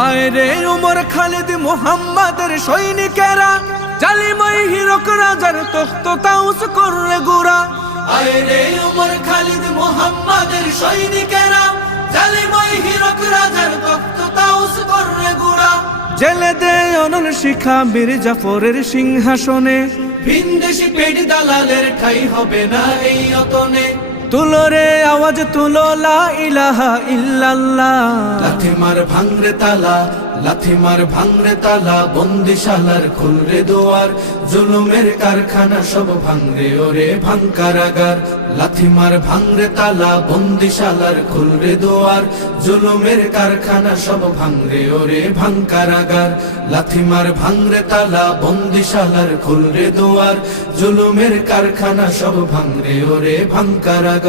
আয় রে উমর খালিদ মুহাম্মাদের সৈনিকেরা, জালিমাই হিরক রাজার তখ্ত তাউস কররে গুরা। আয় রে উমর খালিদ মুহাম্মাদের সৈনিকেরা, জালিমাই হিরক রাজার তখ্ত তাউস কররে গুরা। জেলে দে অনল শিখা বীর জাফরের সিংহাসনে, ভিনদেশি পেট দালালের ঠাই হবে না এই অতনে। তুলো রে আওয়াজ তুলো লা ইলাহা ইল্লাল্লাহ। লাথি মার ভাঙরে তালা, লাথি মার ভাঙরে তালা, বন্দিশালার খুলরে দুয়ার, জুলুমের কারখানা সব ভাঙরে ওরে ভাঙ কারাগার। লাথি মার ভাঙরে তালা, বন্দিশালার খুলরে দুয়ার, জুলুমের কারখানা সব ভাঙরে ওরে ভাঙ কারাগার। লাথি মার ভাঙরে তালা, বন্দিশালার খুলরে দুয়ার, জুলুমের কারখানা সব ভাঙরে ওরে ভাঙ কারাগার।